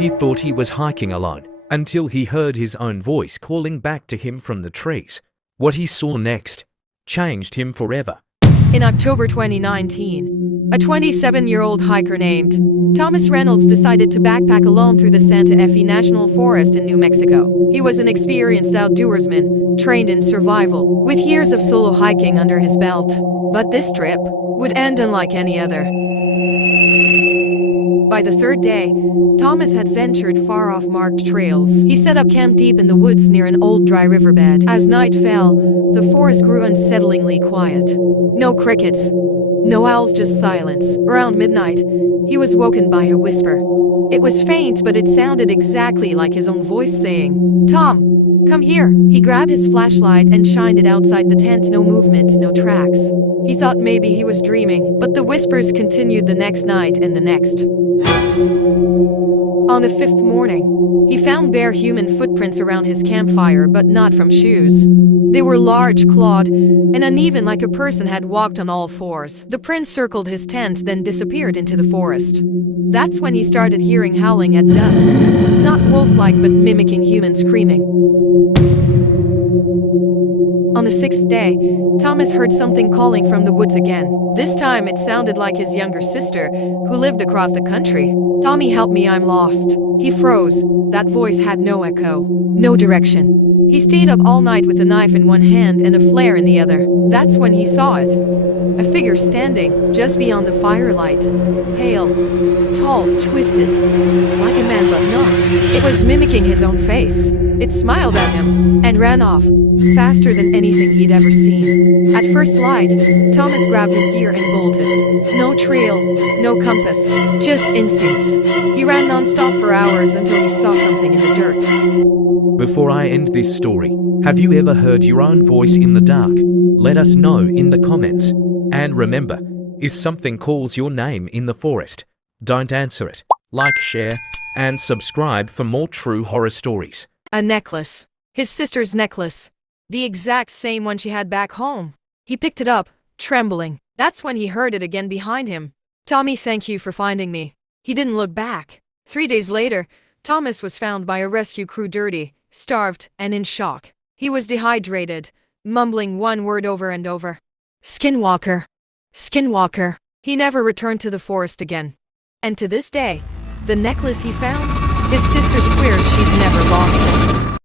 He thought he was hiking alone, until he heard his own voice calling back to him from the trees. What he saw next changed him forever. In October 2019, a 27-year-old hiker named Thomas Reynolds decided to backpack alone through the Santa Fe National Forest in New Mexico. He was an experienced outdoorsman, trained in survival, with years of solo hiking under his belt. But this trip would end unlike any other. By the third day, Thomas had ventured far off marked trails. He set up camp deep in the woods near an old dry riverbed. As night fell, the forest grew unsettlingly quiet. No crickets, no owls, just silence. Around midnight, he was woken by a whisper. It was faint, but it sounded exactly like his own voice saying, "Tom, come here." He grabbed his flashlight and shined it outside the tent. No movement, no tracks. He thought maybe he was dreaming, but the whispers continued the next night and the next. On the fifth morning, he found bare human footprints around his campfire, but not from shoes. They were large, clawed, and uneven, like a person had walked on all fours. The prints circled his tent, then disappeared into the forest. That's when he started hearing howling at dusk. Not wolf-like, but mimicking human screaming. On the sixth day, Thomas heard something calling from the woods again. This time it sounded like his younger sister, who lived across the country. "Tommy, help me, I'm lost." He froze. That voice had no echo, no direction. He stayed up all night with a knife in one hand and a flare in the other. That's when he saw it. A figure standing just beyond the firelight. Pale, tall, twisted, like a man but not. It was mimicking his own face. It smiled at him and ran off, faster than anything he'd ever seen. At first light, Thomas grabbed his gear and bolted. No trail, no compass, just instincts. He ran non-stop for hours until he saw something in the dirt. Before I end this story, have you ever heard your own voice in the dark? Let us know in the comments. And remember, if something calls your name in the forest, don't answer it. Like, share, and subscribe for more true horror stories. A necklace. His sister's necklace. The exact same one she had back home. He picked it up, trembling. That's when he heard it again behind him. "Tommy, thank you for finding me." He didn't look back. 3 days later, Thomas was found by a rescue crew, dirty, starved, and in shock. He was dehydrated, mumbling one word over and over. "Skinwalker. Skinwalker." He never returned to the forest again. And to this day, the necklace he found, his sister swears she's never lost it.